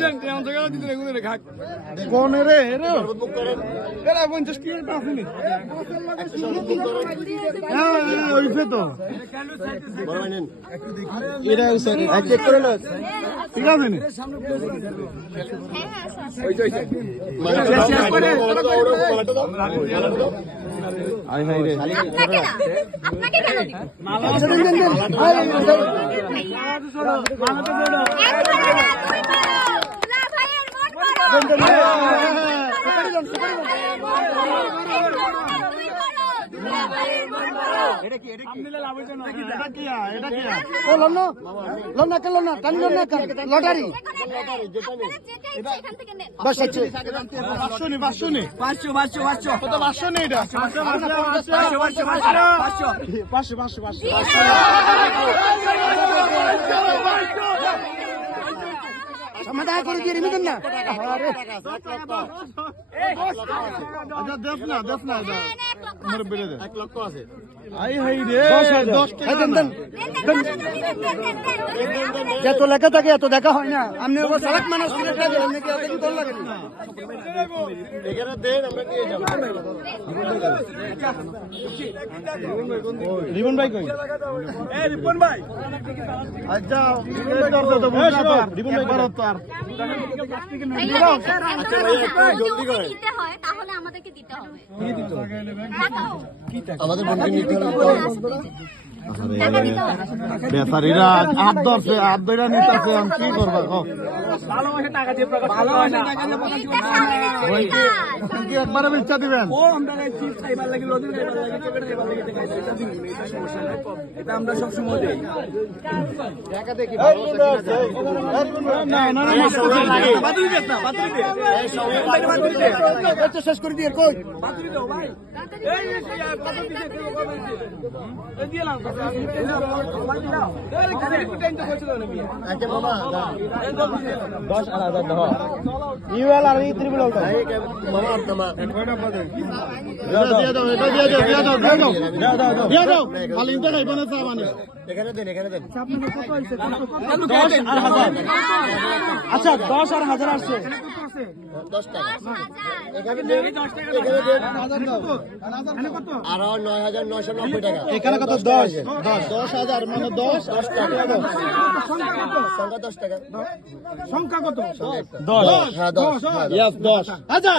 দেন তেমন টাকা দিতে এগুলো রে খাক কোন রে রে এরা পঞ্চাশ কি একটা আসেনি তো। এটা চেক করে লো ঠিক আছে নি? আই হাই রে আপনাকে না আপনাকে কেন দিব আচ্ছা দেন দেন দেন আই রে একবারে না, তুই বলো। দুলা ভাইয়ের মন বড়। দুলা ভাইয়ের মন এটা কি এটা কি ও কে টানি লটারি যেটা এখান থেকে নেন। আছে পাঁচশো নি কত এটা পাঁচশো পাঁচশো পাঁচশো পাঁচশো সমাধান করে দিয়ে রিমিদেন না আচ্ছা দেখ না দেখ না এটা আমার বেড়ে দে এক লক্ষ আছে আই হাই রে দশ টাকা দেন দেন দেন, দেন, দেন, দেন, দেন, দেন, দেন, দেন। এত লেখা থাকে এত দেখা হয় না আপনি ওর সারাক মানুষ কিনে থাকে আপনি কি এত কি লাগে না এখানে দেন আমরা দিয়ে যাব রিবন ভাই কই এই রিপন ভাই আচ্ছা এই দর তো রিবন ভাই করো আর ভাইয়া, আপনারা দিতে হয় তাহলে আমাদেরকে দিতে হবে নিতে হবে বেচারিরা হাত ধরছে হাত ধরে আমি কি করবা ভালোবাসা টাকা দিয়ে প্রকাশ করতে হয় না এটা সামনে একবারে ইচ্ছা দিবেন ও আমরা চিপস খাইবার লাগে লজেন খাইবার লাগে চকলেট খাইবার লাগে এটা খাইছি এটা দিন এটা সমস্যা নাই এটা আমরা সব সময় দেই না না না বাতিল দিস না বাতিল দে বাতিল দে আচ্ছা শেষ করে দিয়ে কই বাতিল দাও ভাই এই কেউ এই দাও এই আচ্ছা বাবা এই দাও দিছে দশ আর হাজার দহ ইউএল আর ই ত্রিপুল মামা মামা দিয়ে দাও এটা দিয়ে দাও দিয়ে দাও দিয়ে দাও দিয়ে দাও খালি ইনটা খাইবো না চা মানে এখানে দেন এখানে দেন। দশ আর হাজার। আচ্ছা দশ আর হাজার আসছে। দশ টাকা। দশ হাজার। এখানে দেন এখানে দেন। আর নয় হাজার নয়শো নব্বই টাকা। এখানে কত? দশ। দশ দশ। হাজার মানে দশ দশ টাকা। সংখ্যা দশ টাকা। সংখ্যা কত? দশ। হ্যাঁ দশ। হ্যাঁ। ইয়াস দশ। হাজার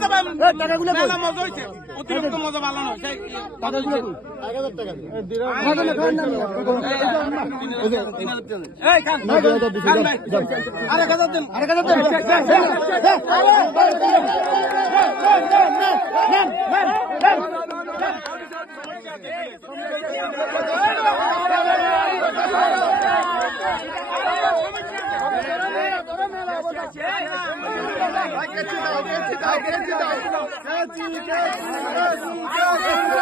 হয় হয় হয় আচ্ছা হয় অতিরিক্ত মজা ভালো নয় হাজার দিন। এই খান খান ভাই আরেক হাজার দিন আরেক হাজার দেন